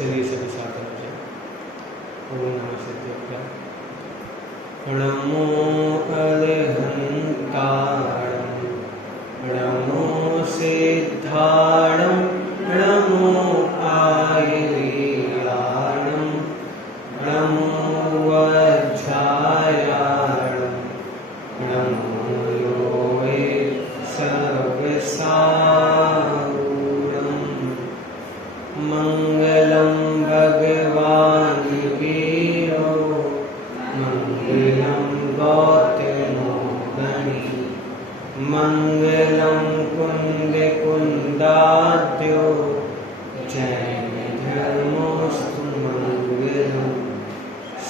चलिए सभी साथ हो जाए। ओम नमः सिद्धेभ्यः। नमो अरहंताणं नमो सिद्धाणं नमो आयुर्वेदाणं नमो वज्रायाणं नमो योगे सर्वसारूढं मंगलं भगवान् वीरो मंगलं गौतमो गणी मंगलं कुन्दकुन्दाद्यो जैन धर्मोऽस्तु मंगलम्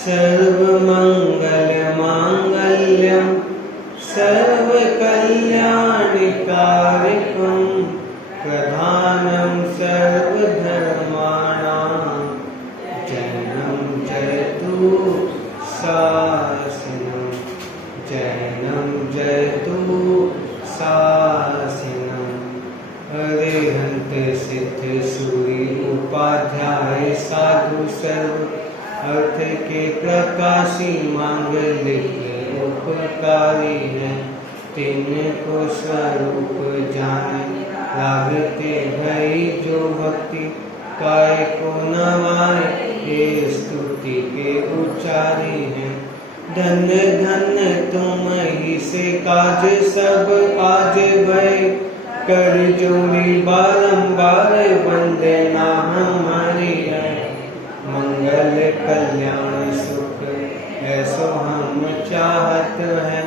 सर्वमङ्गलमाङ्गल्यं सर्वकल्याणकारिकं प्रधानं सर्वधर्माणां जैनं जयतु शासनं जैनं जयतु शासनम् अरिहंत सिद्ध सूरि उपाध्याय साधु सर्व अर्थ के प्रकाशी मांगल्य के उपकारी हैं तिनको स्वरूप जाने लागते भई जो भक्ति काय को नवाए ये स्तुति के उच्चारी हैं धन्य धन्य तुम ही से काज सब आज भय कर जोड़ी बारंबार वंदे नाम हमारी है मंगल कल्याण सुख ऐसो हम चाहत हैं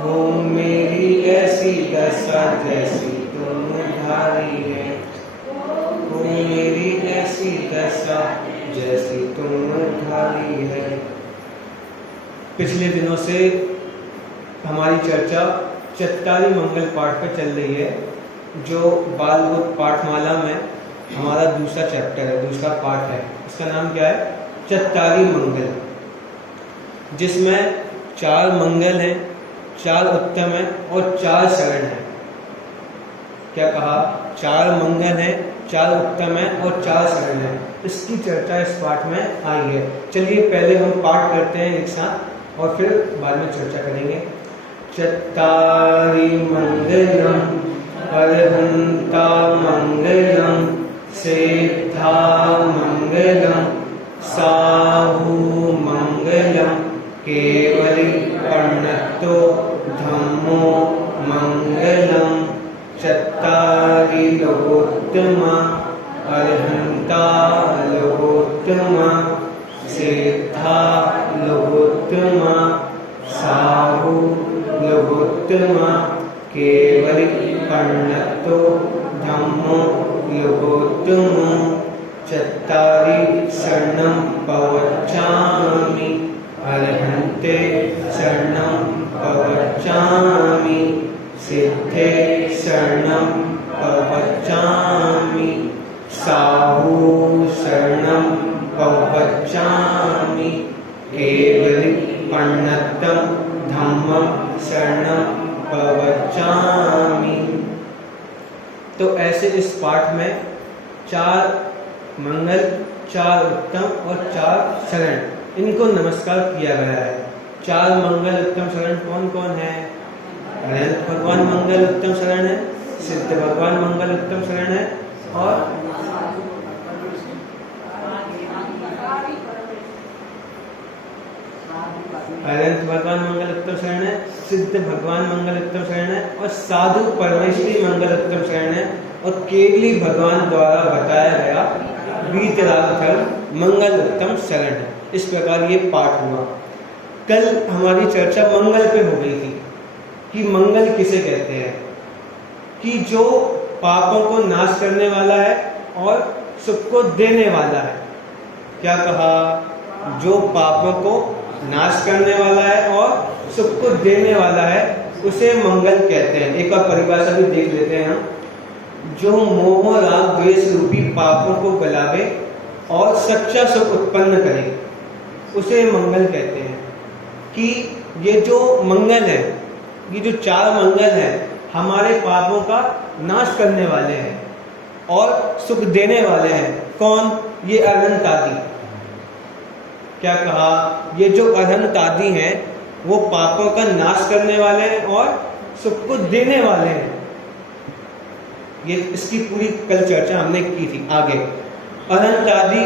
हो मेरी ऐसी दशा जैसी तुम धारी है हो मेरी ऐसी दशा जैसी तुम धारी है। पिछले दिनों से हमारी चर्चा चत्तारी मंगल पाठ पर चल रही है जो बाल बोध पाठमाला में हमारा दूसरा चैप्टर है, दूसरा पाठ है। इसका नाम क्या है? चत्तारी मंगल, जिसमें 4 मंगल हैं, 4 उत्तम हैं और 4 शरण हैं। क्या कहा? 4 मंगल हैं, 4 उत्तम हैं और 4 शरण हैं। इसकी चर्चा इस पाठ में आई है। चलिए पहले हम पाठ करते हैं एक साथ और फिर बाद में चर्चा करेंगे। चत्तारी मंगलम अरहंता मंगलम सिद्धा मंगलम साहू मंगलम केवली प्रणतो धम्मो मंगलम चत्तारी लोकोत्तमा अरहंता लोकोत्तमा सिद्धा लोकोत्तमा साहू लोकोत्तमा केवली प्रणतो धम्मो लोकोत्तमो चत्तारी शरणं प्रवक्ष्यामि अरहन्ते शरणं प्रवक्ष्यामि सिद्धे शरणं प्रवक्ष्यामि साहू शरणं प्रवक्ष्यामि केवली प्रणतं धम्मं शरणं प्रवक्ष्यामि। तो ऐसे इस पाठ में 4 मंगल, 4 उत्तम और 4 शरण, इनको नमस्कार किया गया है। 4 मंगल उत्तम शरण कौन कौन है? अनंत भगवान मंगल उत्तम शरण है, सिद्ध भगवान मंगल उत्तम शरण है और अनंत भगवान मंगल उत्तम शरण है, सिद्ध भगवान मंगल उत्तम शरण है और साधु परमेश्वरी मंगल उत्तम शरण है और केवली भगवान द्वारा बताया गया वीतराग धर्म मंगल उत्तम शरण है। इस प्रकार ये पाठ हुआ। कल हमारी चर्चा मंगल पे हो गई थी कि मंगल किसे कहते हैं, कि जो पापों को नाश करने वाला है और सुख को देने वाला है। क्या कहा? जो पापों को नाश करने वाला है और सुख को देने वाला है उसे मंगल कहते हैं। एक और परिभाषा भी देख लेते हैं हम। जो मोह राग द्वेष रूपी पापों को गलावे और सच्चा सुख उत्पन्न करे उसे मंगल कहते हैं। कि ये जो मंगल है, ये जो 4 मंगल है हमारे पापों का नाश करने वाले हैं और सुख देने वाले हैं। कौन? ये अनंतादि। क्या कहा? ये जो अनंतादि हैं वो पापों का नाश करने वाले हैं और सुख को देने वाले हैं। ये इसकी पूरी कल चर्चा हमने की थी। आगे, अनंतादि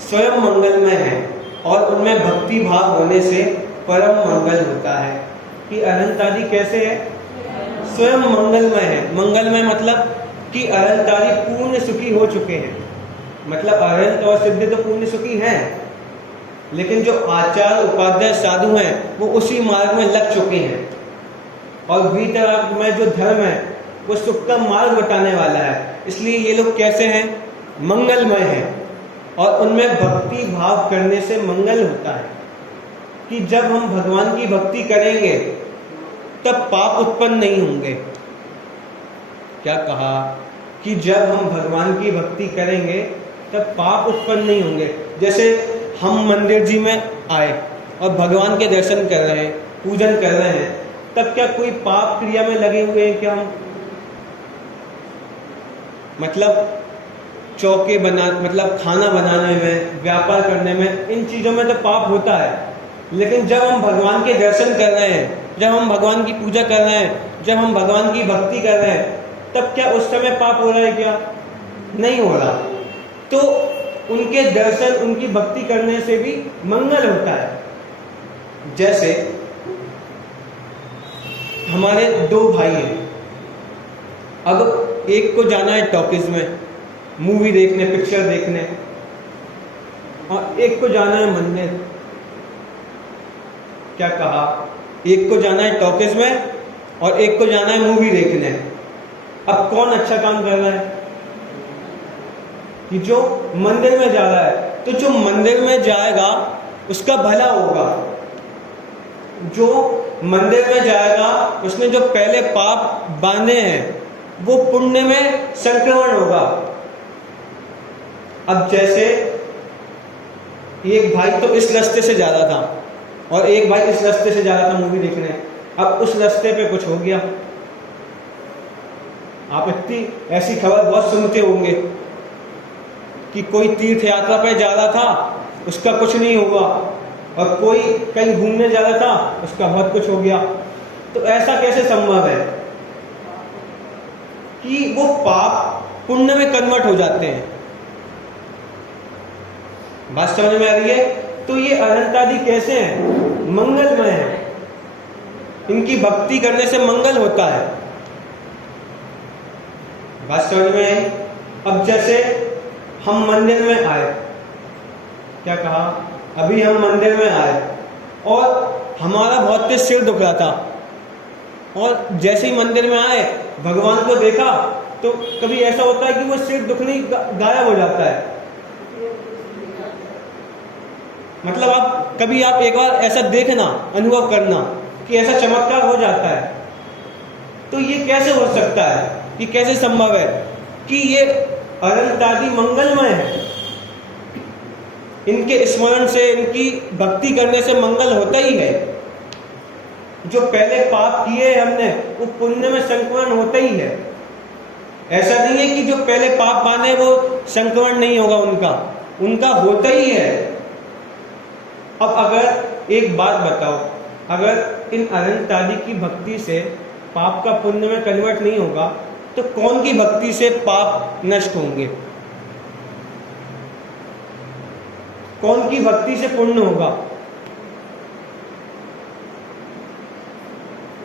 स्वयं मंगलमय है और उनमें भक्ति भाव होने से परम मंगल होता है। कि अनंतादि कैसे है? स्वयं मंगलमय है। मंगलमय मतलब कि अनंतादि पूर्ण सुखी हो चुके हैं। मतलब अनंत और सिद्ध तो पूर्ण सुखी हैं, लेकिन जो आचार्य उपाध्याय साधु हैं वो उसी मार्ग में लग चुके हैं। और वीतराग में जो धर्म है वो सुख का मार्ग बताने वाला है। इसलिए ये लोग कैसे हैं? मंगलमय हैं। और उनमें भक्ति भाव करने से मंगल होता है। कि जब हम भगवान की भक्ति करेंगे तब पाप उत्पन्न नहीं होंगे। क्या कहा? कि जब हम भगवान की भक्ति करेंगे तब पाप उत्पन्न नहीं होंगे। जैसे हम मंदिर जी में आए और भगवान के दर्शन कर रहे हैं, पूजन कर रहे हैं, तब क्या कोई पाप क्रिया में लगे हुए हैं क्या हम? मतलब चौके बना, मतलब खाना बनाने में, व्यापार करने में, इन चीज़ों में तो पाप होता है। लेकिन जब हम भगवान के दर्शन कर रहे हैं, जब हम भगवान की पूजा कर रहे हैं, जब हम भगवान की भक्ति कर रहे हैं, तब क्या उस समय पाप हो रहा है क्या? नहीं हो रहा। तो उनके दर्शन, उनकी भक्ति करने से भी मंगल होता है। जैसे हमारे दो भाई हैं, अब एक को जाना है टॉकीज में मूवी देखने, पिक्चर देखने, और एक को जाना है मंदिर। क्या कहा? एक को जाना है टॉकीज में और एक को जाना है मूवी देखने। अब कौन अच्छा काम कर रहा है? कि जो मंदिर में जा रहा है। तो जो मंदिर में जाएगा उसका भला होगा। जो मंदिर में जाएगा उसने जो पहले पाप बांधे हैं वो पुण्य में संक्रमण होगा। अब जैसे एक भाई तो इस रास्ते से जा रहा था और एक भाई इस रास्ते से जा रहा था मूवी देखने। अब उस रास्ते पे कुछ हो गया। आप इतनी ऐसी खबर बहुत सुनते होंगे कि कोई तीर्थ यात्रा पे जा रहा था, उसका कुछ नहीं हुआ, और कोई कहीं घूमने जा रहा था, उसका बहुत कुछ हो गया। तो ऐसा कैसे संभव है कि वो पाप पुण्य में कन्वर्ट हो जाते हैं? बात समझ में आ रही है? तो ये अनंतादि कैसे हैं? मंगलमय है। इनकी भक्ति करने से मंगल होता है। बात समझ में आई? अब जैसे हम मंदिर में आए, क्या कहा? अभी हम मंदिर में आए और हमारा बहुत तेज सिर दुख रहा था, और जैसे ही मंदिर में आए भगवान को देखा तो कभी ऐसा होता है कि वो सिर दुखनी गायब हो जाता है। मतलब आप कभी आप एक बार ऐसा देखना, अनुभव करना कि ऐसा चमत्कार हो जाता है। तो ये कैसे हो सकता है? ये कैसे संभव है कि ये अनंतादि मंगलमय है? इनके स्मरण से, इनकी भक्ति करने से मंगल होता ही है। जो पहले पाप किए हमने वो पुण्य में संक्रमण होता ही है। ऐसा नहीं है कि जो पहले पाप माने वो संक्रमण नहीं होगा, उनका होता ही है। अब अगर एक बात बताओ, अगर इन अनंतादि की भक्ति से पाप का पुण्य में कन्वर्ट नहीं होगा तो कौन की भक्ति से पाप नष्ट होंगे? कौन की भक्ति से पुण्य होगा?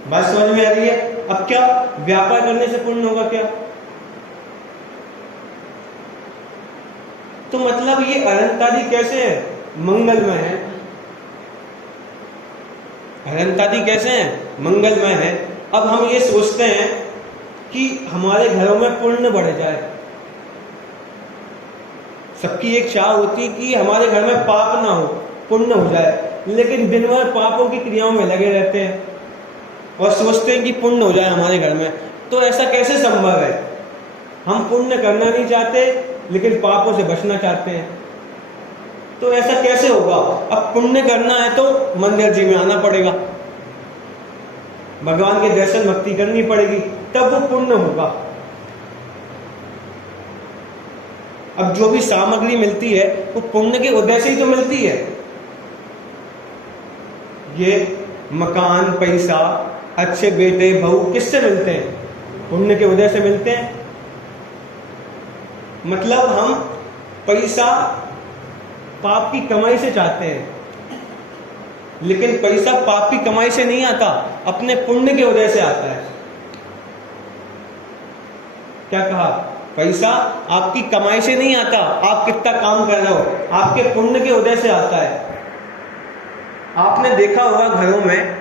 बात समझ में आ रही है? अब क्या व्यापार करने से पुण्य होगा क्या? तो मतलब ये अनंतादि कैसे है? मंगलमय है। अनंतादि कैसे हैं? मंगलमय है। अब हम ये सोचते हैं कि हमारे घरों में पुण्य बढ़ जाए। सबकी एक चाह होती है कि हमारे घर में पाप ना हो, पुण्य हो जाए, लेकिन दिन भर पापों की क्रियाओं में लगे रहते हैं और सोचते हैं कि पुण्य हो जाए हमारे घर में। तो ऐसा कैसे संभव है? हम पुण्य करना नहीं चाहते लेकिन पापों से बचना चाहते हैं। तो ऐसा कैसे होगा? अब पुण्य करना है तो मंदिर जी में आना पड़ेगा, भगवान के दर्शन भक्ति करनी पड़ेगी, तब वो पुण्य होगा। अब जो भी सामग्री मिलती है वो पुण्य के उदय से ही तो मिलती है। ये मकान, पैसा, अच्छे बेटे, बहू किससे मिलते हैं? पुण्य के उदय से मिलते हैं। मतलब हम पैसा पाप की कमाई से चाहते हैं, लेकिन पैसा पाप की कमाई से नहीं आता, अपने पुण्य के उदय से आता है। क्या कहा? पैसा आपकी कमाई से नहीं आता, आप कितना काम कर रहे हो, आपके पुण्य के उदय से आता है। आपने देखा होगा घरों में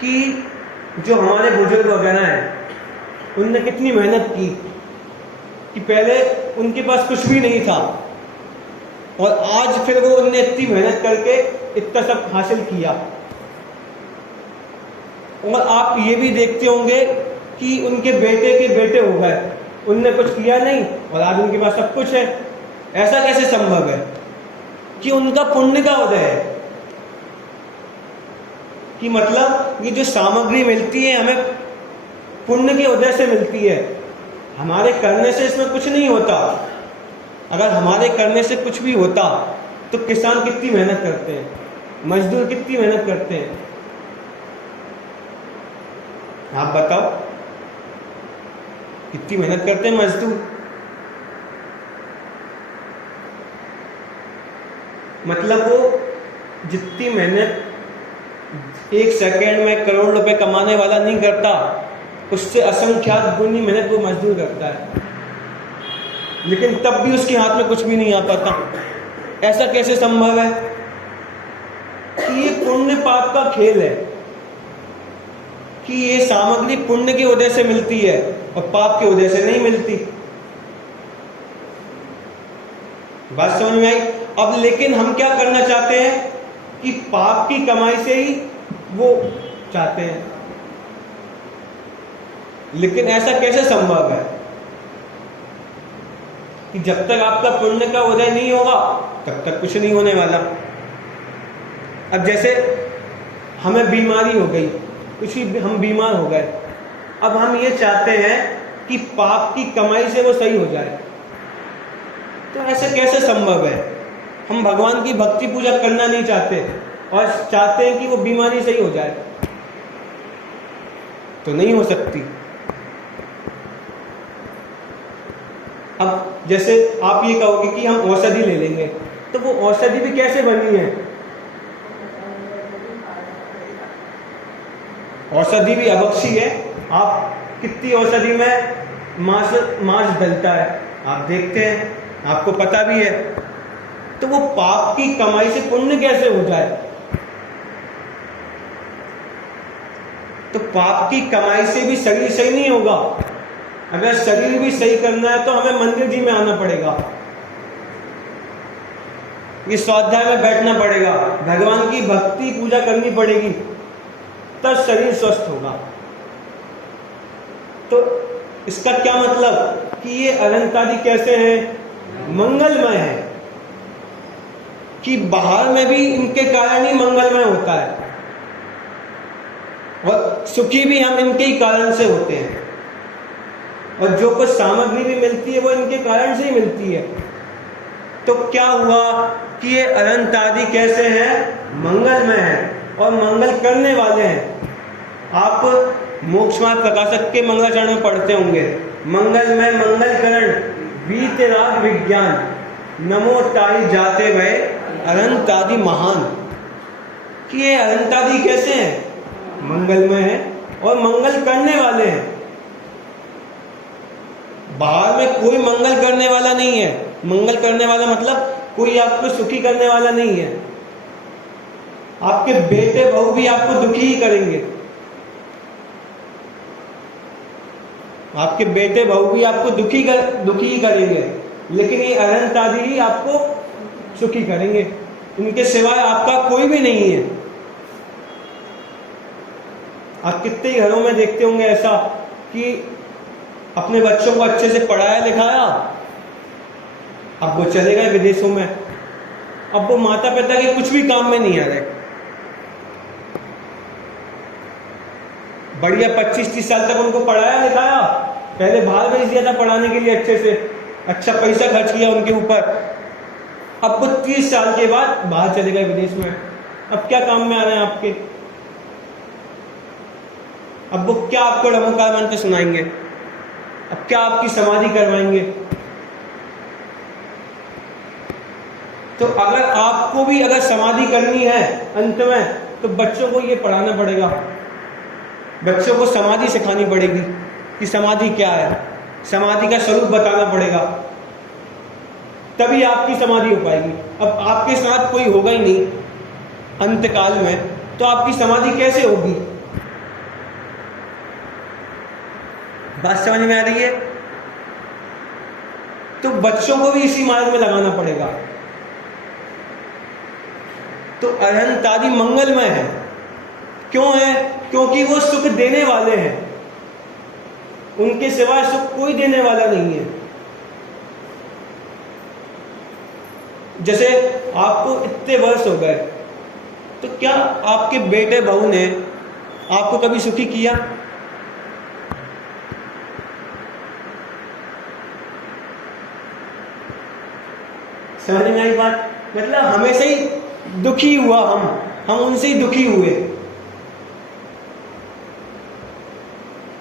कि जो हमारे बुजुर्ग वगैरह हैं, उनने कितनी मेहनत की कि पहले उनके पास कुछ भी नहीं था और आज फिर वो उनने इतनी मेहनत करके इतना सब हासिल किया। और आप ये भी देखते होंगे कि उनके बेटे के बेटे हो गए, उनने कुछ किया नहीं और आज उनके पास सब कुछ है। ऐसा कैसे संभव है? कि उनका पुण्य का उदय है। कि मतलब ये जो सामग्री मिलती है हमें पुण्य के उदय से मिलती है, हमारे करने से इसमें कुछ नहीं होता। अगर हमारे करने से कुछ भी होता तो किसान कितनी मेहनत करते हैं, मजदूर कितनी मेहनत करते हैं, आप बताओ कितनी मेहनत करते हैं मजदूर। मतलब वो जितनी मेहनत एक सेकंड में करोड़ रुपए कमाने वाला नहीं करता, उससे असंख्यात गुनी मेहनत वो मजदूर करता है, लेकिन तब भी उसके हाथ में कुछ भी नहीं आ पाता। ऐसा कैसे संभव है? कि ये पुण्य पाप का खेल है, कि ये सामग्री पुण्य के उदय से मिलती है और पाप के उदय से नहीं मिलती। बात समझ में आई? अब लेकिन हम क्या करना चाहते हैं कि पाप की कमाई से ही वो चाहते हैं, लेकिन ऐसा कैसे संभव है कि जब तक आपका पुण्य का उदय नहीं होगा तब तक कुछ नहीं होने वाला। अब जैसे हमें बीमारी हो गई, कुछ भी हम बीमार हो गए, अब हम ये चाहते हैं कि पाप की कमाई से वो सही हो जाए, तो ऐसा कैसे संभव है? हम भगवान की भक्ति पूजा करना नहीं चाहते और चाहते हैं कि वो बीमारी सही हो जाए, तो नहीं हो सकती। अब जैसे आप ये कहोगे कि हम औषधि ले लेंगे, तो वो औषधि भी कैसे बनी है? औषधि भी अबक्षी है। आप कितनी औषधि में मांस डलता है, आप देखते हैं, आपको पता भी है। तो वो पाप की कमाई से पुण्य कैसे हो जाए? तो पाप की कमाई से भी शरीर सही नहीं होगा। अगर शरीर भी सही करना है तो हमें मंदिर जी में आना पड़ेगा, ये स्वाध्याय में बैठना पड़ेगा, भगवान की भक्ति पूजा करनी पड़ेगी, तब शरीर स्वस्थ होगा। तो इसका क्या मतलब कि ये अनंत आदि कैसे हैं? मंगलमय है, कि बाहर में भी इनके कारण ही मंगलमय होता है और सुखी भी हम इनके ही कारण से होते हैं, और जो कुछ सामग्री भी मिलती है वो इनके कारण से ही मिलती है। तो क्या हुआ कि ये अनंत आदि कैसे हैं? मंगलमय हैं और मंगल करने वाले हैं। आप मोक्ष मार्ग प्रकाशक के मंगलाचरण में पढ़ते होंगे, मंगलमय मंगलकरण वीतराग विज्ञान, नमो ताहि जाते भय अनंत आदि महान। कि ये अनंत आदि कैसे हैं? मंगलमय हैं और मंगल करने वाले हैं। बाहर में कोई मंगल करने वाला नहीं है। मंगल करने वाला मतलब कोई आपको सुखी करने वाला नहीं है। आपके बेटे बहू भी आपको दुखी ही करेंगे, आपके बेटे बहू भी आपको दुखी ही करेंगे, लेकिन ये अनंत आदि ही आपको सुखी करेंगे। इनके सिवाय आपका कोई भी नहीं है। आप कितने घरों में देखते होंगे ऐसा कि अपने बच्चों को अच्छे से पढ़ाया लिखाया, अब वो चले गए विदेशों में, अब वो माता पिता के कुछ भी काम में नहीं आ रहे। बढ़िया 25-30 साल तक उनको पढ़ाया लिखाया, पहले बाहर भेज दिया था पढ़ाने के लिए अच्छे से, अच्छा पैसा खर्च किया उनके ऊपर, अब वो 30 साल के बाद बाहर चले गए विदेश में, अब क्या काम में आ रहे हैं आपके? अब वो क्या आपको नमोकार मंत्र सुनाएंगे? अब क्या आपकी समाधि करवाएंगे? तो अगर आपको भी अगर समाधि करनी है अंत में, तो बच्चों को ये पढ़ाना पड़ेगा, बच्चों को समाधि सिखानी पड़ेगी कि समाधि क्या है, समाधि का स्वरूप बताना पड़ेगा, तभी आपकी समाधि हो पाएगी। अब आपके साथ कोई होगा ही नहीं अंत काल में, तो आपकी समाधि कैसे होगी? बात समझ में आ रही है? तो बच्चों को भी इसी मार्ग में लगाना पड़ेगा। तो अरहंत आदि मंगलमय है, क्यों है? क्योंकि वो सुख देने वाले हैं, उनके सिवाय सुख कोई देने वाला नहीं है। जैसे आपको इतने वर्ष हो गए, तो क्या आपके बेटे बहू ने आपको कभी सुखी किया? समझ में आई बात? मतलब हमेशा ही दुखी हुआ, हम उनसे ही दुखी हुए।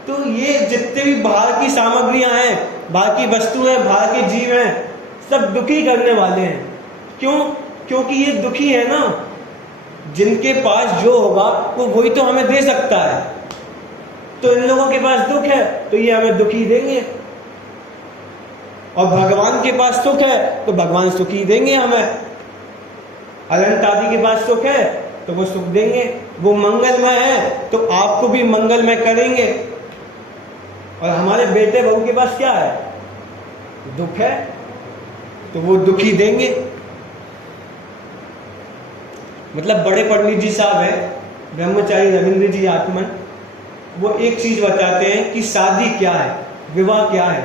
तो ये जितने भी बाहर की सामग्रियां हैं, बाहर की वस्तुएं, बाहर के जीव हैं, सब दुखी करने वाले हैं। क्यों? क्योंकि ये दुखी है ना, जिनके पास जो होगा वो वही तो हमें दे सकता है। तो इन लोगों के पास दुख है तो ये हमें दुखी देंगे, और भगवान के पास सुख है तो भगवान सुखी देंगे हमें। अनंत आदि के पास सुख है तो वो सुख देंगे, वो मंगलमय है तो आपको भी मंगलमय करेंगे। और हमारे बेटे बहू के पास क्या है? दुख है तो वो दुखी देंगे। मतलब बड़े पंडित जी साहब हैं, ब्रह्मचारी रविंद्र जी आत्मन, वो एक चीज बताते हैं कि शादी क्या है, विवाह क्या है,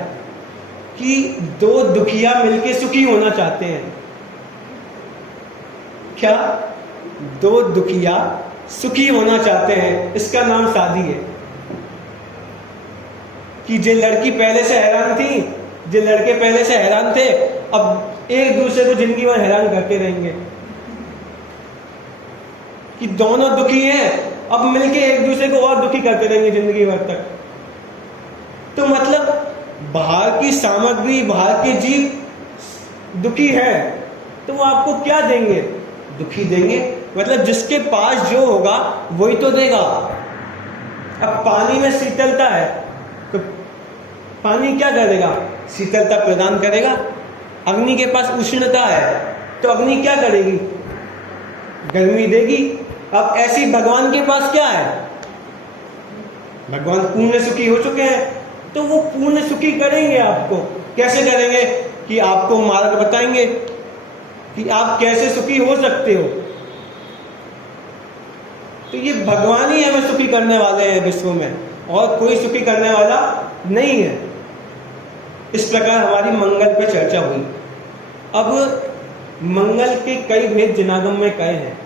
कि दो दुखिया मिलके सुखी होना चाहते हैं। क्या? दो दुखिया सुखी होना चाहते हैं, इसका नाम शादी है। कि जो लड़की पहले से हैरान थी, जो लड़के पहले से हैरान थे, अब एक दूसरे को जिंदगी भर हैरान करते रहेंगे। कि दोनों दुखी हैं, अब मिलके एक दूसरे को और दुखी करते रहेंगे जिंदगी भर तक। तो मतलब बाहर की सामग्री, बाहर के जीव दुखी है तो वो आपको क्या देंगे? दुखी देंगे। मतलब जिसके पास जो होगा वही तो देगा। अब पानी में शीतलता है तो पानी क्या करेगा? शीतलता प्रदान करेगा। अग्नि के पास उष्णता है तो अग्नि क्या करेगी? गर्मी देगी। अब ऐसी भगवान के पास क्या है? भगवान पूर्ण सुखी हो चुके हैं, तो वो पूर्ण सुखी करेंगे आपको। कैसे करेंगे? कि आपको मार्ग बताएंगे कि आप कैसे सुखी हो सकते हो। तो ये भगवान ही हमें सुखी करने वाले हैं विश्व में, और कोई सुखी करने वाला नहीं है। इस प्रकार हमारी मंगल पे चर्चा हुई। अब मंगल के कई भेद जिनागम में कहे हैं।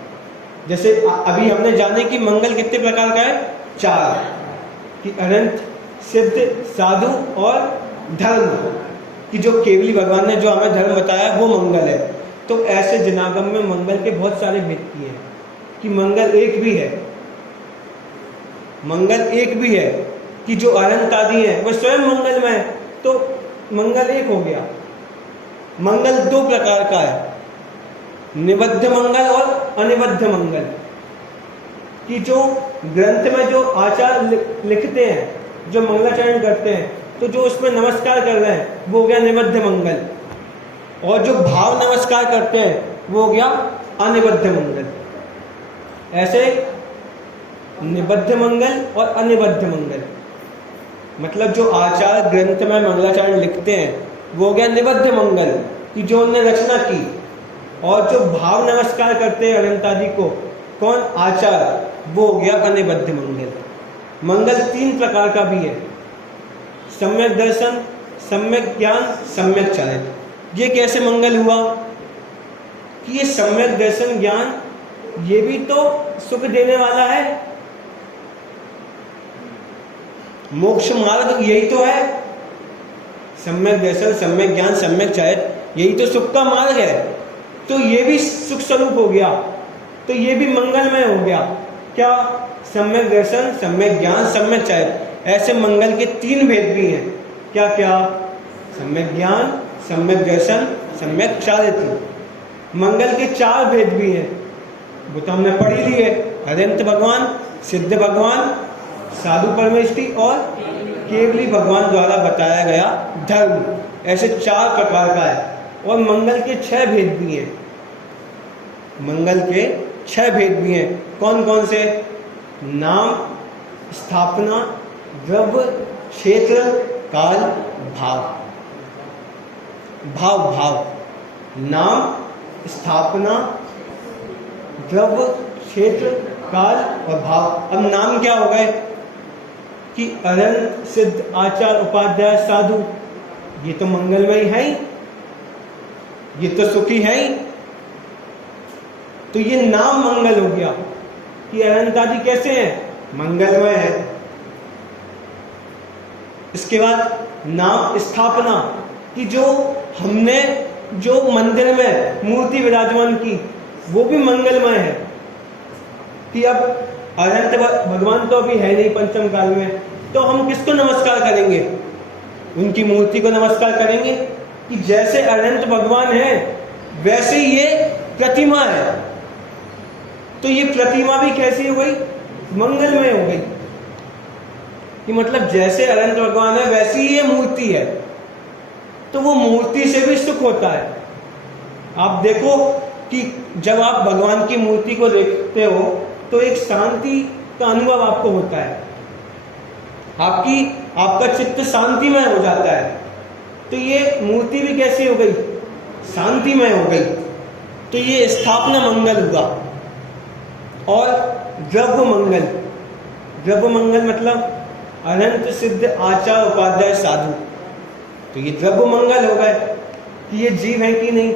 जैसे अभी हमने जाने कि मंगल कितने प्रकार का है? 4, कि अनंत, सिद्ध, साधु और धर्म, कि जो केवली भगवान ने जो हमें धर्म बताया वो मंगल है। तो ऐसे जिनागम में मंगल के बहुत सारे भेद किए हैं कि मंगल एक भी है, मंगल एक भी है, कि जो अनंत आदि है वह स्वयं मंगल में है, तो मंगल एक हो गया। मंगल 2 प्रकार का है, निबद्ध मंगल और अनिबद्ध मंगल। कि जो ग्रंथ में जो आचार लिखते हैं, जो मंगलाचरण करते हैं, तो जो उसमें नमस्कार कर रहे हैं वो हो गया निबद्ध मंगल, और जो भाव नमस्कार करते हैं वो हो गया अनिबद्ध मंगल। ऐसे निबद्ध मंगल और अनिबद्ध मंगल, मतलब जो आचार ग्रंथ में मंगलाचरण लिखते हैं वो हो गया निबद्ध मंगल, कि जो उन्होंने रचना की। और जो भाव नमस्कार करते हैं अनंत आदि को, कौन? आचार, वो हो गया अनिबद्ध मंगल। मंगल 3 प्रकार का भी है, सम्यक दर्शन, सम्यक ज्ञान, सम्यक चारित्र। ये कैसे मंगल हुआ? कि ये सम्यक दर्शन ज्ञान ये भी तो सुख देने वाला है। मोक्ष मार्ग यही तो है, सम्यक दर्शन, सम्यक ज्ञान, सम्यक चारित्र, यही तो सुख का मार्ग है। तो ये भी सुख स्वरूप हो गया, तो ये भी मंगलमय हो गया। क्या? सम्यक दर्शन, सम्यक ज्ञान, सम्यक चारित्र। ऐसे मंगल के 3 भेद भी हैं। क्या क्या? सम्यक ज्ञान, सम्यक दर्शन, सम्यक चारित्र। मंगल के 4 भेद भी हैं, वो तो हमने पढ़ ही लिए। अनंत भगवान, सिद्ध भगवान, साधु परमेष्टि और केवली भगवान द्वारा बताया गया धर्म। ऐसे 4 प्रकार का है। और मंगल के 6 भेद भी हैं। मंगल के 6 भेद भी हैं। कौन कौन से? नाम, स्थापना, द्रव्य, क्षेत्र, काल, भाव। भाव भाव, नाम, स्थापना, द्रव्य, क्षेत्र, काल और भाव। अब नाम क्या हो गए कि अनंत, सिद्ध, आचार, उपाध्याय, साधु, ये तो मंगलमय है ही, ये तो सुखी है ही। तो ये नाम मंगल हो गया कि अनंत आदि कैसे हैं? मंगलमय है। इसके बाद नाम, स्थापना, कि जो हमने जो मंदिर में मूर्ति विराजमान की, वो भी मंगलमय है। कि अब अनंत भगवान तो अभी है नहीं पंचम काल में, तो हम किसको नमस्कार करेंगे? उनकी मूर्ति को नमस्कार करेंगे। कि जैसे अनंत भगवान है वैसे ये प्रतिमा है, तो ये प्रतिमा भी कैसी हो गई? मंगलमय हो गई। कि मतलब जैसे अनंत भगवान है वैसी ही ये मूर्ति है, तो वो मूर्ति से भी सुख होता है। आप देखो कि जब आप भगवान की मूर्ति को देखते हो तो एक शांति का अनुभव आपको होता है। आपका चित्त शांतिमय हो जाता है। तो ये मूर्ति भी कैसी हो गई? शांतिमय हो गई। तो ये स्थापना मंगल हुआ। और द्रव्य मंगल, द्रव्य मंगल मतलब अनंत, सिद्ध, आचार, उपाध्याय, साधु। तो ये द्रव्य मंगल हो गए कि ये जीव है कि नहीं,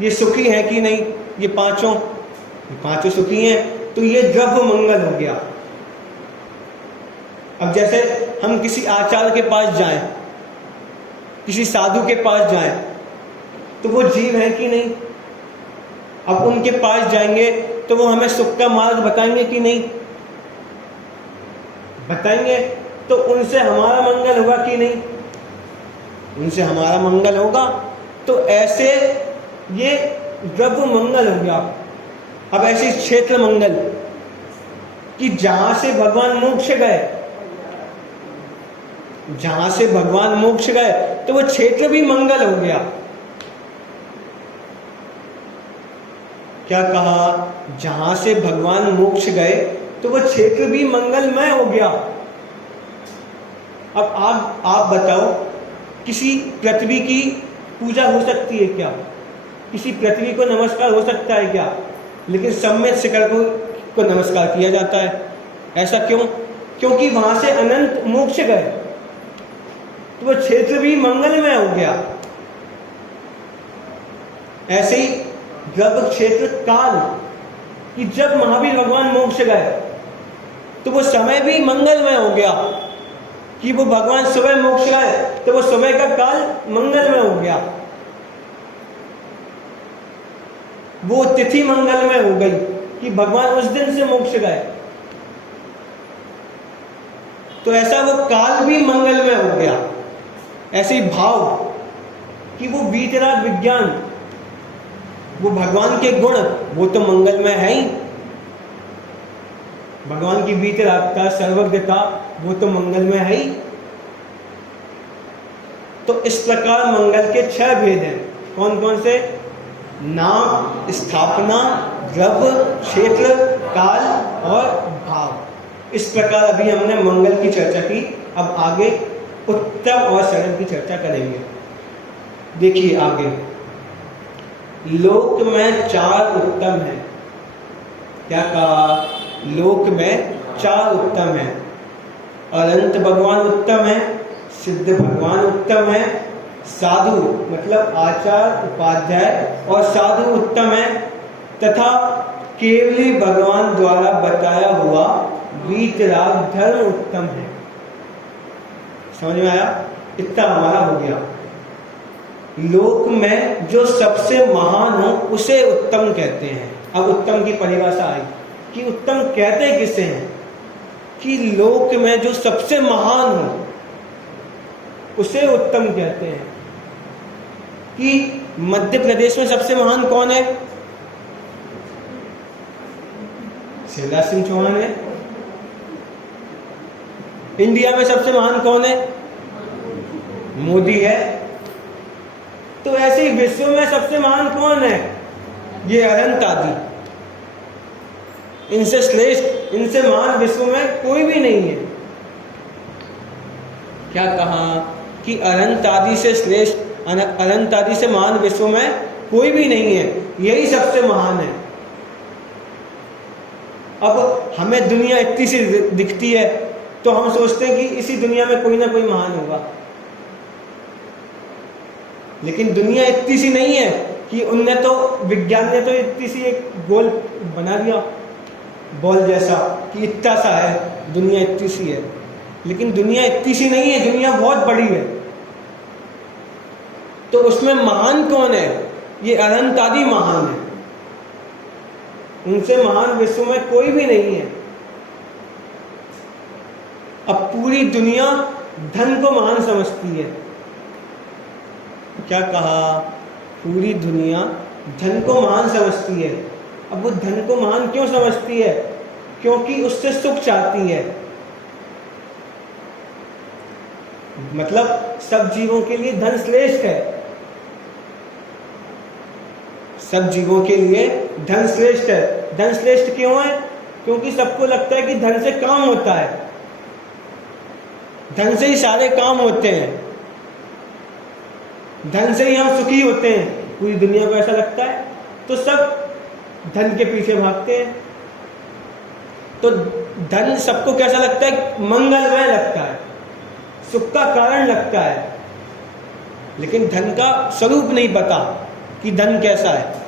ये सुखी है कि नहीं, ये पांचों सुखी हैं। तो ये द्रव्य मंगल हो गया। अब जैसे हम किसी आचार्य के पास जाएं, किसी साधु के पास जाएं, तो वो जीव है कि नहीं? अब उनके पास जाएंगे तो वो हमें सुख का मार्ग बताएंगे कि नहीं? बताएंगे। तो उनसे हमारा मंगल होगा कि नहीं? उनसे हमारा मंगल होगा। तो ऐसे ये द्रव्य मंगल हो गया। अब ऐसे क्षेत्र मंगल, कि जहां से भगवान मोक्ष गए, जहां से भगवान मोक्ष गए तो वो क्षेत्र भी मंगल हो गया। क्या कहा? जहां से भगवान मोक्ष गए तो वो क्षेत्र भी मंगलमय हो गया। अब आप बताओ, किसी पृथ्वी की पूजा हो सकती है क्या? किसी पृथ्वी को नमस्कार हो सकता है क्या? लेकिन सम्यक शिखर को नमस्कार किया जाता है। ऐसा क्यों? क्योंकि वहां से अनंत मोक्ष गए, तो वह क्षेत्र भी मंगलमय हो गया। ऐसे ही द्रव्य, क्षेत्र, काल, कि जब महावीर भगवान मोक्ष गए तो वो समय भी मंगलमय हो गया। कि वो भगवान सुबह मोक्ष गए तो वो समय का काल मंगलमय हो गया। वो तिथि मंगलमय हो गई कि भगवान उस दिन से मोक्ष गए। तो ऐसा वो काल भी मंगलमय हो गया। ऐसे ही भाव, कि वो वीतराग विज्ञान, वो भगवान के गुण, वो तो मंगलमय है ही। भगवान की वीतरागता, सर्वज्ञता, वो तो मंगलमय है ही। तो इस प्रकार मंगल के 6 भेद हैं। कौन कौन से? नाम, स्थापना, द्रव्य, क्षेत्र, काल और भाव। इस प्रकार अभी हमने मंगल की चर्चा की। अब आगे उत्तम और सरल की चर्चा करेंगे। देखिए आगे, लोक में 4 उत्तम हैं। क्या कहा? लोक में 4 उत्तम हैं। अनंत भगवान उत्तम है, सिद्ध भगवान उत्तम है, साधु मतलब आचार, उपाध्याय और साधु उत्तम है, तथा केवली भगवान द्वारा बताया हुआ वीतराग धर्म उत्तम है। समझ में आया? इतना हमारा हो गया। लोक में जो सबसे महान हो उसे उत्तम कहते हैं। अब उत्तम की परिभाषा आई कि उत्तम कहते किसे हैं, कि लोक में जो सबसे महान हो उसे उत्तम कहते हैं। कि मध्य प्रदेश में सबसे महान कौन है? शिवराज सिंह चौहान है। इंडिया में सबसे महान कौन है? मोदी है। तो ऐसे ही विश्व में सबसे महान कौन है? ये अनंत आदि। इनसे श्रेष्ठ, इनसे महान विश्व में कोई भी नहीं है। क्या कहा कि अनंत आदि से श्रेष्ठ, अनंत आदि से महान विश्व में कोई भी नहीं है, यही सबसे महान है। अब हमें दुनिया इतनी सी दिखती है तो हम सोचते हैं कि इसी दुनिया में कोई ना कोई महान होगा, लेकिन दुनिया इतनी सी नहीं है कि उनने तो, विज्ञान ने तो इतनी सी एक गोल बना दिया बॉल जैसा कि इतना सा है, दुनिया इतनी सी है। लेकिन दुनिया इतनी सी नहीं है, दुनिया बहुत बड़ी है। तो उसमें महान कौन है? ये अनंत आदि महान है। उनसे महान विश्व में कोई भी नहीं है। अब पूरी दुनिया धन को महान समझती है। क्या कहा? पूरी दुनिया धन को महान समझती है। अब वो धन को महान क्यों समझती है? क्योंकि उससे सुख चाहती है। मतलब सब जीवों के लिए धन श्रेष्ठ है। सब जीवों के लिए धन श्रेष्ठ है। धन श्रेष्ठ क्यों है? क्योंकि सबको लगता है कि धन से काम होता है, धन से ही सारे काम होते हैं, धन से ही हम सुखी होते हैं। पूरी दुनिया को ऐसा लगता है, तो सब धन के पीछे भागते हैं। तो धन सबको कैसा लगता है? मंगलमय लगता है, सुख का कारण लगता है। लेकिन धन का स्वरूप नहीं पता कि धन कैसा है।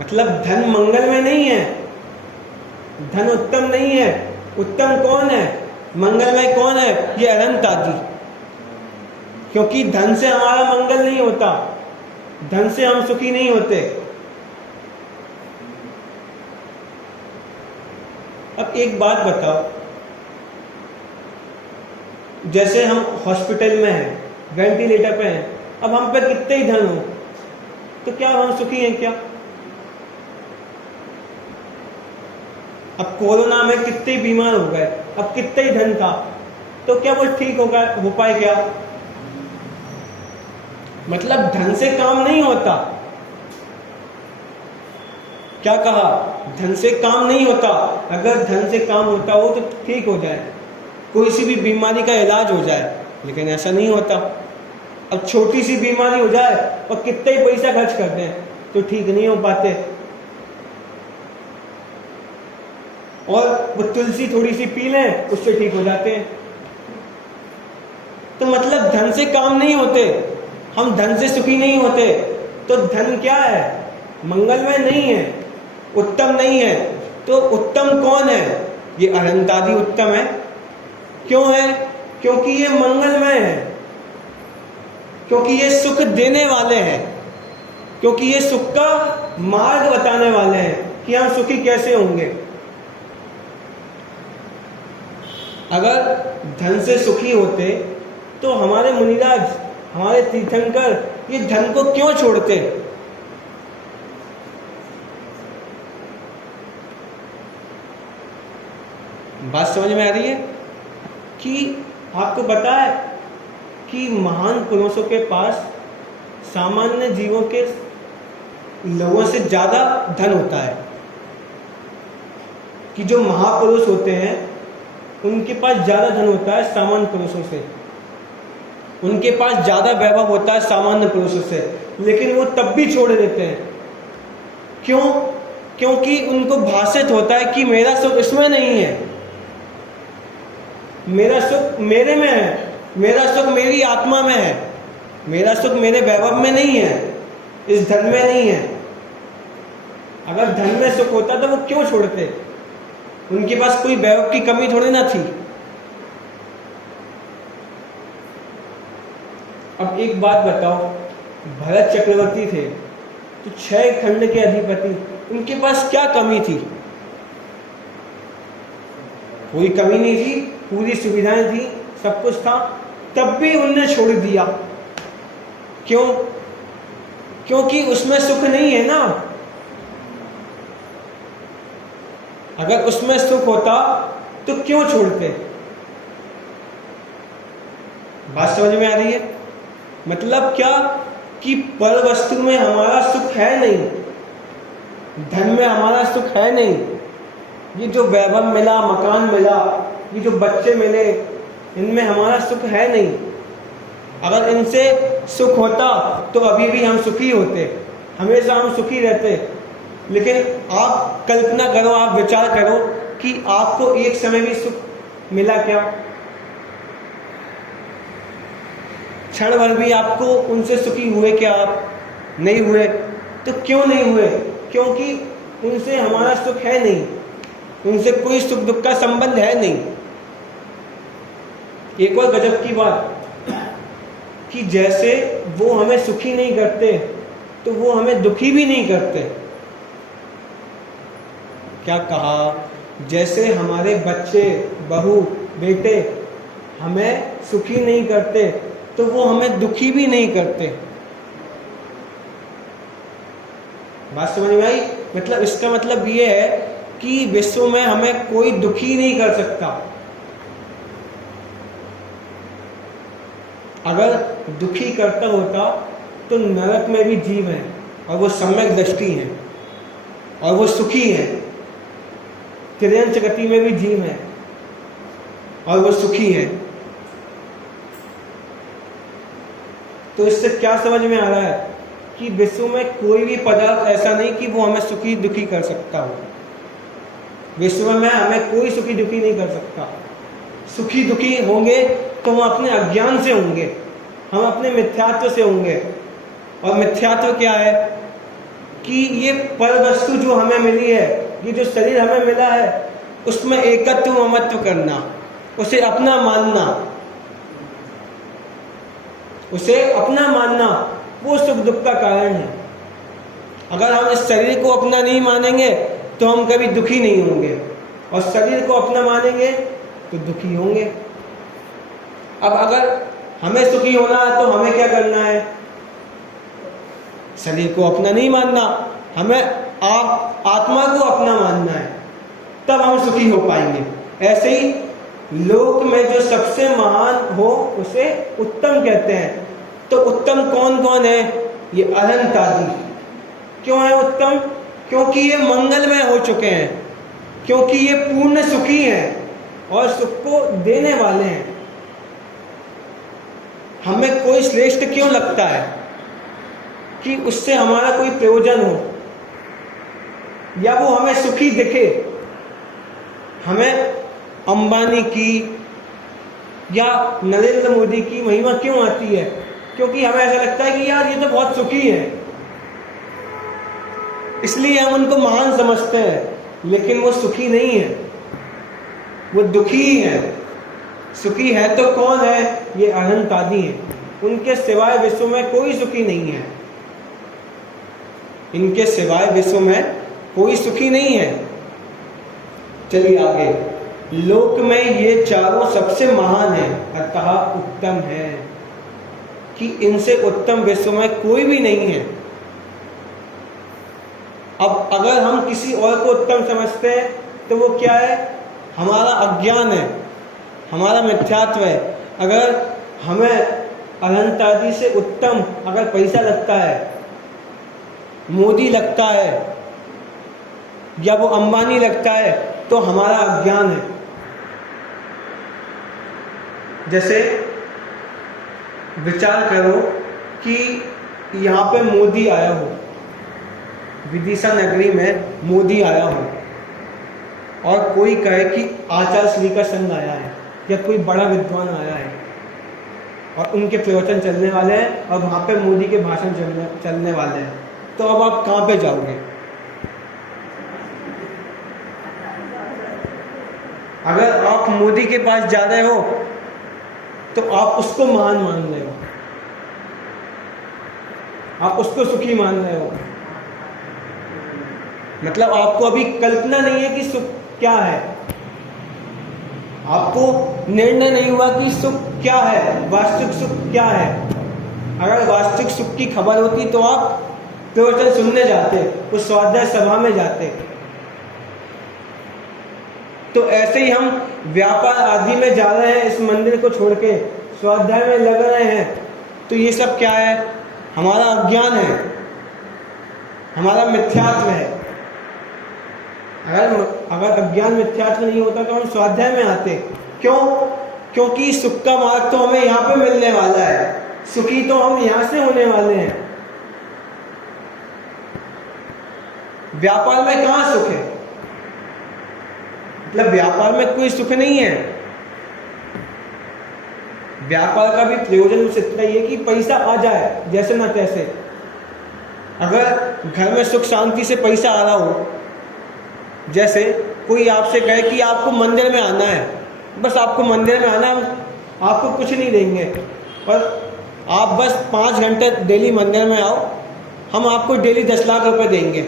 मतलब धन मंगलमय नहीं है, धन उत्तम नहीं है। उत्तम कौन है? मंगलमय कौन है? ये अनंत आदि। क्योंकि धन से हमारा मंगल नहीं होता, धन से हम सुखी नहीं होते। अब एक बात बताओ, जैसे हम हॉस्पिटल में हैं, वेंटिलेटर पे हैं, अब हम पे कितने ही धन हो तो क्या हम सुखी हैं क्या? अब कोरोना में कितने बीमार हो गए, अब कितने ही धन था तो क्या वो ठीक हो पाए क्या? मतलब धन से काम नहीं होता। क्या कहा? धन से काम नहीं होता। अगर धन से काम होता हो तो ठीक हो जाए, कोई सी भी बीमारी का इलाज हो जाए, लेकिन ऐसा नहीं होता। अब छोटी सी बीमारी हो जाए और कितने ही पैसा खर्च कर दें तो ठीक नहीं हो पाते। और वो तुलसी थोड़ी सी पी लें उससे ठीक हो जाते हैं। तो मतलब धन से काम नहीं होते, हम धन से सुखी नहीं होते। तो धन क्या है? मंगलमय नहीं है, उत्तम नहीं है। तो उत्तम कौन है? ये अनंत आदि उत्तम है। क्यों है? क्योंकि ये मंगलमय है, क्योंकि ये सुख देने वाले हैं, क्योंकि ये सुख का मार्ग बताने वाले हैं कि हम सुखी कैसे होंगे। अगर धन से सुखी होते तो हमारे मुनिराज, हमारे तीर्थंकर ये धन को क्यों छोड़ते? बात समझ में आ रही है? कि आपको पता है कि महान पुरुषों के पास सामान्य जीवों के लोगों से ज्यादा धन होता है। कि जो महापुरुष होते हैं उनके पास ज्यादा धन होता है सामान्य पुरुषों से, उनके पास ज्यादा वैभव होता है सामान्य पुरुषों से, लेकिन वो तब भी छोड़ देते हैं। क्यों? क्योंकि उनको भाषित होता है कि मेरा सुख इसमें नहीं है, मेरा सुख मेरे में है, मेरा सुख मेरी आत्मा में है, मेरा सुख मेरे वैभव में नहीं है, इस धन में नहीं है। अगर धन में सुख होता तो वो क्यों छोड़ते? उनके पास कोई वैभव की कमी थोड़ी ना थी। अब एक बात बताओ, भरत चक्रवर्ती थे तो 6 खंड के अधिपति, उनके पास क्या कमी थी? कोई कमी नहीं थी, पूरी सुविधाएं थी, सब कुछ था, तब भी उनने छोड़ दिया। क्यों? क्योंकि उसमें सुख नहीं है ना। अगर उसमें सुख होता तो क्यों छोड़ते? बात समझ में आ रही है? मतलब क्या कि पर वस्तु में हमारा सुख है नहीं, धन में हमारा सुख है नहीं, ये जो वैभव मिला, मकान मिला, ये जो बच्चे मिले, इनमें हमारा सुख है नहीं। अगर इनसे सुख होता तो अभी भी हम सुखी होते, हमेशा हम सुखी रहते। लेकिन आप कल्पना करो, आप विचार करो कि आपको एक समय भी सुख मिला क्या? क्षण भर भी आपको उनसे सुखी हुए क्या? आप नहीं हुए। तो क्यों नहीं हुए? क्योंकि उनसे हमारा सुख है नहीं, उनसे कोई सुख दुख का संबंध है नहीं। एक और गजब की बात कि जैसे वो हमें सुखी नहीं करते तो वो हमें दुखी भी नहीं करते। क्या कहा? जैसे हमारे बच्चे, बहू, बेटे हमें सुखी नहीं करते तो वो हमें दुखी भी नहीं करते। बात समझ में आई? मतलब इसका मतलब ये है कि विश्व में हमें कोई दुखी नहीं कर सकता। अगर दुखी करता होता तो नरक में भी जीव हैं और वो सम्यक दृष्टि हैं और वो सुखी हैं। त्रियंच गति में भी जीव हैं और वो सुखी हैं। तो इससे क्या समझ में आ रहा है कि विश्व में कोई भी पदार्थ ऐसा नहीं कि वो हमें सुखी दुखी कर सकता हो। विश्व में हमें कोई सुखी दुखी नहीं कर सकता। सुखी दुखी होंगे तो हम अपने अज्ञान से होंगे, हम अपने मिथ्यात्व से होंगे। और मिथ्यात्व क्या है कि ये पर वस्तु जो हमें मिली है, ये जो शरीर हमें मिला है, उसमें एकत्व ममत्व करना, उसे अपना मानना, उसे अपना मानना, वो सुख दुख का कारण है। अगर हम इस शरीर को अपना नहीं मानेंगे तो हम कभी दुखी नहीं होंगे, और शरीर को अपना मानेंगे तो दुखी होंगे। अब अगर हमें सुखी होना है तो हमें क्या करना है? शरीर को अपना नहीं मानना, हमें आत्मा को अपना मानना है, तब हम सुखी हो पाएंगे। ऐसे ही लोक में जो सबसे महान हो उसे उत्तम कहते हैं। तो उत्तम कौन कौन है? ये अनंत आदि। क्यों है उत्तम? क्योंकि ये मंगलमय हो चुके हैं, क्योंकि ये पूर्ण सुखी हैं और सुख को देने वाले हैं। हमें कोई श्रेष्ठ क्यों लगता है? कि उससे हमारा कोई प्रयोजन हो या वो हमें सुखी दिखे। हमें अंबानी की या नरेंद्र मोदी की महिमा क्यों आती है? क्योंकि हमें ऐसा लगता है कि यार ये तो बहुत सुखी है, इसलिए हम उनको महान समझते हैं। लेकिन वो सुखी नहीं है, वो दुखी ही है। सुखी है तो कौन है? ये अनंत आदि है। उनके सिवाय विश्व में कोई सुखी नहीं है। इनके सिवाय विश्व में कोई सुखी नहीं है। चलिए आगे। लोक में ये चारों सबसे महान है, अतः उत्तम है, कि इनसे उत्तम विश्व में कोई भी नहीं है। अब अगर हम किसी और को उत्तम समझते हैं तो वो क्या है? हमारा अज्ञान है, हमारा मिथ्यात्व है। अगर हमें अनंत आदि से उत्तम अगर पैसा लगता है, मोदी लगता है या वो अंबानी लगता है, तो हमारा अज्ञान है। जैसे विचार करो कि यहाँ पे मोदी आया हो, विदिशा नगरी में मोदी आया हो, और कोई कहे कि आचार्य श्री का संघ आया है या कोई बड़ा विद्वान आया है और उनके प्रवचन चलने वाले हैं और वहाँ पे मोदी के भाषण चलने वाले हैं, तो अब आप कहाँ पे जाओगे? अगर आप मोदी के पास जा रहे हो तो आप उसको महान मान रहे हो, आप उसको सुखी मान रहे हो। मतलब आपको अभी कल्पना नहीं है कि सुख क्या है, आपको निर्णय नहीं हुआ कि सुख क्या है, वास्तविक सुख क्या है। अगर वास्तविक सुख की खबर होती तो आप प्रवचन सुनने जाते, उस स्वाध्याय सभा में जाते। तो ऐसे ही हम व्यापार आदि में जा रहे हैं, इस मंदिर को छोड़ के स्वाध्याय में लग रहे हैं, तो ये सब क्या है? हमारा अज्ञान है, हमारा मिथ्यात्व है। अगर अज्ञान मिथ्यात्व नहीं होता तो हम स्वाध्याय में आते। क्यों? क्योंकि सुख का मार्ग तो हमें यहाँ पे मिलने वाला है, सुखी तो हम यहाँ से होने वाले हैं। व्यापार में कहाँ सुख है? मतलब व्यापार में कोई सुख नहीं है। व्यापार का भी प्रयोजन उस इतना ही है कि पैसा आ जाए जैसे ना तैसे। अगर घर में सुख शांति से पैसा आ रहा हो, जैसे कोई आपसे कहे कि आपको मंदिर में आना है, बस आपको मंदिर में आना, आपको कुछ नहीं देंगे, पर आप बस 5 घंटे डेली मंदिर में आओ, हम आपको डेली 10 लाख रुपए देंगे।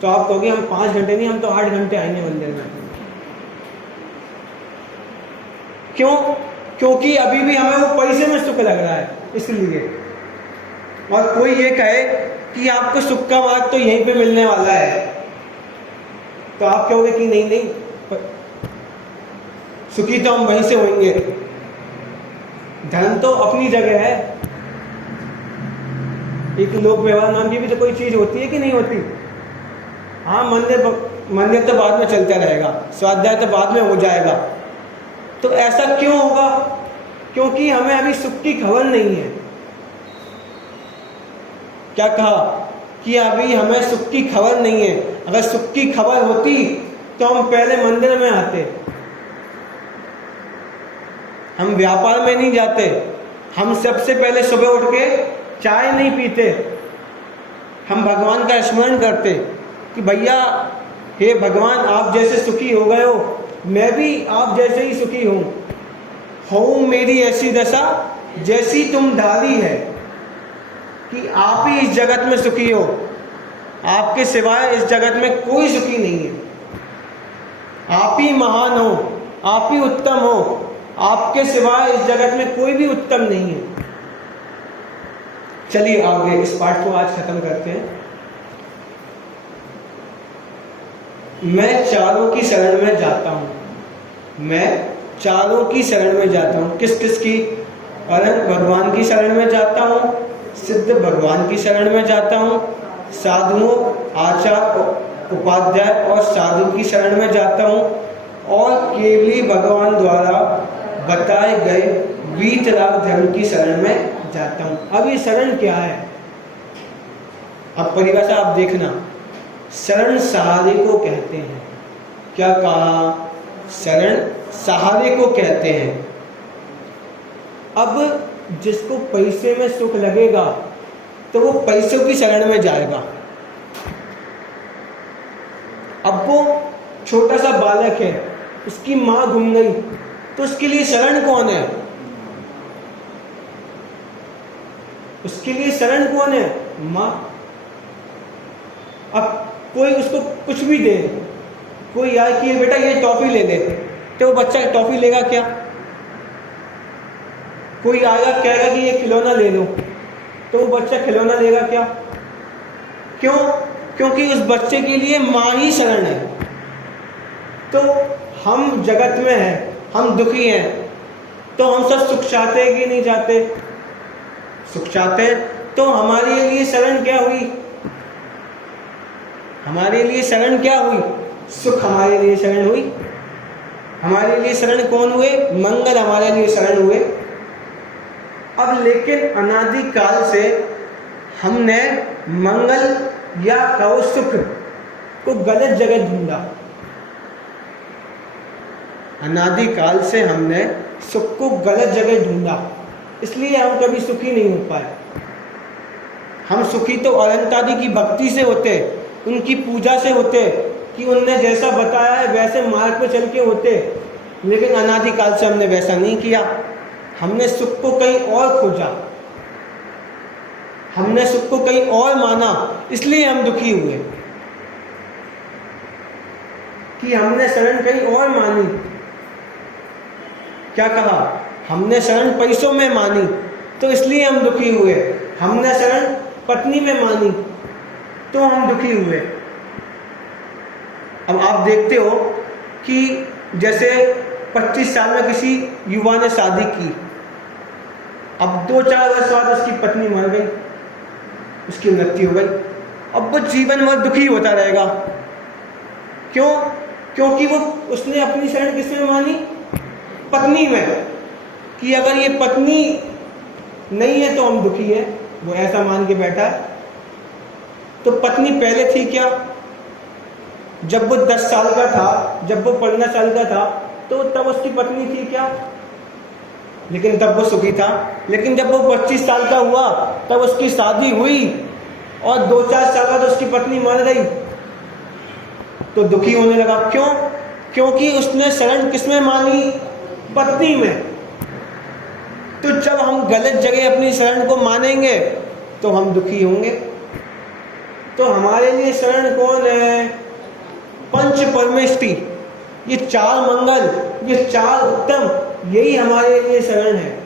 तो आप कहोगे हम 5 घंटे नहीं, हम तो 8 घंटे आएंगे मंदिर में। क्यों? क्योंकि अभी भी हमें वो पैसे में सुख लग रहा है, इसलिए। और कोई ये कहे कि आपको सुख का मार्ग तो यहीं पे मिलने वाला है, तो आप कहोगे कि नहीं नहीं, सुखी तो हम वहीं से होंगे। धन तो अपनी जगह है, एक लोक व्यवहार नाम की भी तो कोई चीज होती है कि नहीं होती? हाँ, मंदिर तो बाद में चलता रहेगा, स्वाध्याय तो बाद में हो जाएगा। तो ऐसा क्यों होगा? क्योंकि हमें अभी सुख की खबर नहीं है। क्या कहा? कि अभी हमें सुख की खबर नहीं है। अगर सुख की खबर होती तो हम पहले मंदिर में आते, हम व्यापार में नहीं जाते, हम सबसे पहले सुबह उठ के चाय नहीं पीते, हम भगवान का स्मरण करते कि भैया हे भगवान, आप जैसे सुखी हो गए हो, मैं भी आप जैसे ही सुखी हूँ मेरी ऐसी दशा जैसी तुम धारी है, कि आप ही इस जगत में सुखी हो, आपके सिवाय इस जगत में कोई सुखी नहीं है। आप ही महान हो, आप ही उत्तम हो, आपके सिवाय इस जगत में कोई भी उत्तम नहीं है। चलिए आगे इस पाठ को आज खत्म करते हैं। मैं चारों की शरण में जाता हूँ, मैं चारों की शरण में जाता हूँ। किस किस की? अनंत भगवान की शरण में जाता हूँ, सिद्ध भगवान की शरण में जाता हूँ, साधुओं, आचार्य, उपाध्याय और साधु की शरण में जाता हूँ, और केवली भगवान द्वारा बताए गए वीतराग धर्म की शरण में जाता हूँ। अब ये शरण क्या है? अब परिभाषा आप देखना। शरण सहारे को कहते हैं। क्या कहा? शरण सहारे को कहते हैं। अब जिसको पैसे में सुख लगेगा तो वो पैसों की शरण में जाएगा। अब वो छोटा सा बालक है, उसकी माँ गुम गई, तो उसके लिए शरण कौन है? उसके लिए शरण कौन है? माँ। अब कोई उसको कुछ भी दे, कोई आए कि बेटा ये टॉफी ले ले, तो वो बच्चा टॉफी लेगा क्या? कोई आएगा कहेगा कि ये खिलौना ले लो, तो वो बच्चा खिलौना लेगा क्या? क्यों? क्योंकि उस बच्चे के लिए माँ ही शरण है। तो हम जगत में हैं, हम दुखी हैं, तो हम सब सुख चाहते हैं कि नहीं चाहते? सुख चाहते हैं। तो हमारे लिए शरण क्या हुई? हमारे लिए शरण क्या हुई? सुख हमारे लिए शरण हुई। हमारे लिए शरण कौन हुए? मंगल हमारे लिए शरण हुए। अब लेकिन अनादि काल से हमने मंगल या कहो सुख को गलत जगह ढूंढा। अनादि काल से हमने सुख को गलत जगह ढूंढा, इसलिए हम कभी सुखी नहीं हो पाए। हम सुखी तो अनंतादि की भक्ति से होते, उनकी पूजा से होते, कि उनने जैसा बताया है वैसे मार्ग पे चल के होते, लेकिन अनादिकाल से हमने वैसा नहीं किया। हमने सुख को कहीं और खोजा, हमने सुख को कहीं और माना, इसलिए हम दुखी हुए कि हमने शरण कहीं और मानी। क्या कहा? हमने शरण पैसों में मानी तो इसलिए हम दुखी हुए। हमने शरण पत्नी में मानी तो हम दुखी हुए। अब आप देखते हो कि जैसे 25 साल में किसी युवा ने शादी की, अब 2-4 वर्ष बाद उसकी पत्नी मर गई, उसकी मृत्यु हो गई। अब वो जीवन भर दुखी होता रहेगा। क्यों? क्योंकि वो उसने अपनी शरण किसमें मानी? पत्नी में, कि अगर ये पत्नी नहीं है तो हम दुखी है, वो ऐसा मान के बैठा है। तो पत्नी पहले थी क्या? जब वो 10 साल का था, जब वो 15 साल का था, तो तब उसकी पत्नी थी क्या? लेकिन तब वो सुखी था। लेकिन जब वो 25 साल का हुआ तब उसकी शादी हुई और 2-4 साल बाद उसकी पत्नी मर गई तो दुखी होने लगा। क्यों? क्योंकि उसने शरण किसमें मानी? पत्नी में। तो जब हम गलत जगह अपनी शरण को मानेंगे तो हम दुखी होंगे। तो हमारे लिए शरण कौन है? पंच परमेष्टि, ये 4 मंगल, ये 4 उत्तम, यही हमारे लिए शरण है।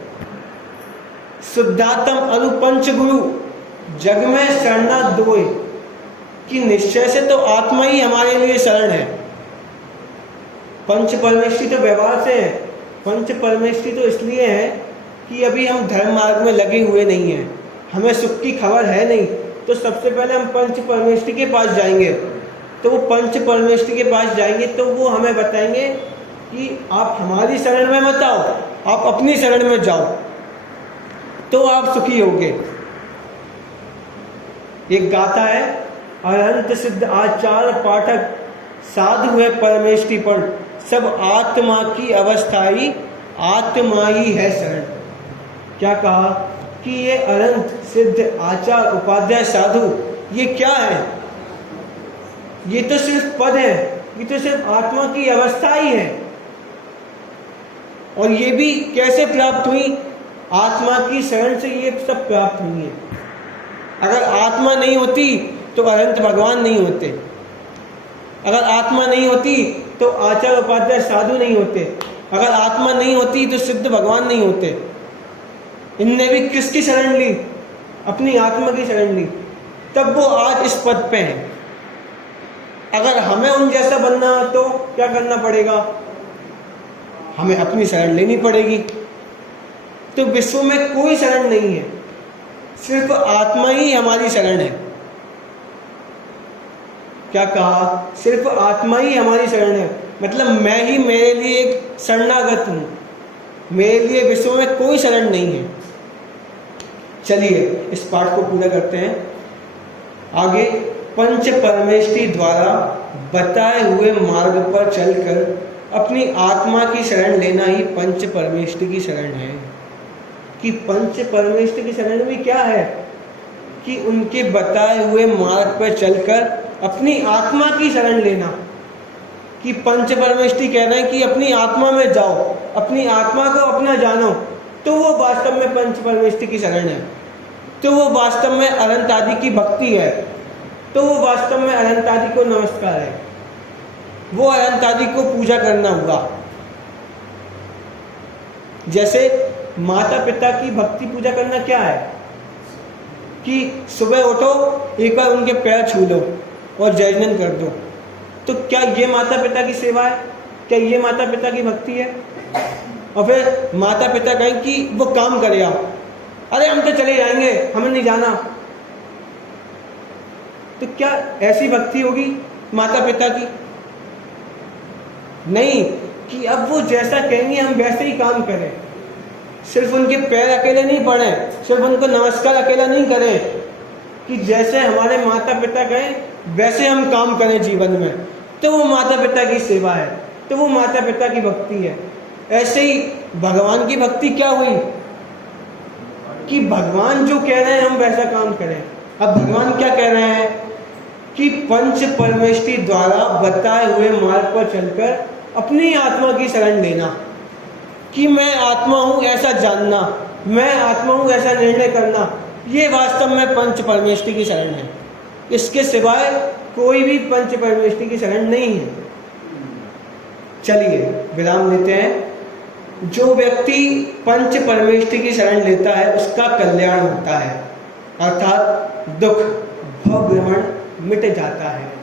शुद्धात्म अनुपंच गुरु जग में शरणा दोय, कि निश्चय से तो आत्मा ही हमारे लिए शरण है। पंच परमेष्टि तो व्यवहार से है, पंच परमेष्टि तो इसलिए है कि अभी हम धर्म मार्ग में लगे हुए नहीं हैं, हमें सुख की खबर है नहीं। तो सबसे पहले हम पंच परमेष्टि के पास जाएंगे। तो वो पंच परमेष्टि के पास जाएंगे तो वो हमें बताएंगे कि आप हमारी शरण में मत आओ, आप अपनी शरण में जाओ, तो आप सुखी होगे। एक गाथा है, अनंत सिद्ध आचार पाठक साधु है परमेष्टि पर, सब आत्मा की अवस्था ही आत्मा ही है शरण। क्या कहा? कि ये अनंत सिद्ध आचार उपाध्याय साधु, ये क्या है? ये तो सिर्फ पद है, ये तो सिर्फ आत्मा की अवस्था ही है। और ये भी कैसे प्राप्त हुई? आत्मा की शरण से ये सब प्राप्त हुई है। अगर आत्मा नहीं होती तो अनंत भगवान नहीं होते, अगर आत्मा नहीं होती तो आचार्य उपाध्याय साधु नहीं होते, अगर आत्मा नहीं होती तो सिद्ध भगवान नहीं होते। इनने भी किसकी शरण ली? अपनी आत्मा की शरण ली, तब वो आज इस पद पे हैं। अगर हमें उन जैसा बनना तो क्या करना पड़ेगा? हमें अपनी शरण लेनी पड़ेगी। तो विश्व में कोई शरण नहीं है, सिर्फ आत्मा ही हमारी शरण है। क्या कहा? सिर्फ आत्मा ही हमारी शरण है, मतलब मैं ही मेरे लिए एक शरणागत हूं, मेरे लिए विश्व में कोई शरण नहीं है। चलिए इस पाठ को पूरा करते हैं। आगे, पंच परमेष्टि द्वारा बताए हुए मार्ग पर चलकर अपनी आत्मा की शरण लेना ही पंच परमेष्टि की शरण है। कि पंच परमेष्टि की शरण भी क्या है? कि उनके बताए हुए मार्ग पर चलकर अपनी आत्मा की शरण लेना। कि पंच परमेष्टि कह रहे हैं कि अपनी आत्मा में जाओ, अपनी आत्मा को अपना जानो, तो वो वास्तव में पंच परमेष्टि की शरण है, तो वो वास्तव में अनंत आदि की भक्ति है, तो वो वास्तव में अनंत आदि को नमस्कार है, वो अनंत आदि को पूजा करना होगा। जैसे माता पिता की भक्ति पूजा करना क्या है? कि सुबह उठो, एक बार उनके पैर छू लो और जयजन कर दो। तो क्या ये माता पिता की सेवा है? क्या ये माता पिता की भक्ति है? और फिर माता पिता कहें कि वो काम करे आप, अरे हम तो चले जाएंगे, हमें नहीं जाना। तो क्या ऐसी भक्ति होगी माता पिता की? नहीं, कि अब वो जैसा कहेंगे हम वैसे ही काम करें। सिर्फ उनके पैर अकेले नहीं पड़े, सिर्फ उनको नमस्कार अकेला नहीं करें, कि जैसे हमारे माता पिता कहें वैसे हम काम करें जीवन में, तो वो माता पिता की सेवा है, तो वो माता पिता की भक्ति है। ऐसे ही भगवान की भक्ति क्या हुई? कि भगवान जो कह रहे हैं हम वैसा काम करें। अब भगवान क्या कह रहे हैं? कि पंच परमेष्टि द्वारा बताए हुए मार्ग पर चलकर अपनी आत्मा की शरण लेना कि मैं आत्मा हूँ ऐसा जानना, मैं आत्मा हूँ ऐसा निर्णय करना, ये वास्तव में पंच परमेष्टि की शरण है। इसके सिवाय कोई भी पंच परमेष्टि की शरण नहीं है। चलिए विराम लेते हैं। जो व्यक्ति पंच परमेष्टि की शरण लेता है उसका कल्याण होता है, अर्थात दुख भव भ्रमण मिट जाता है।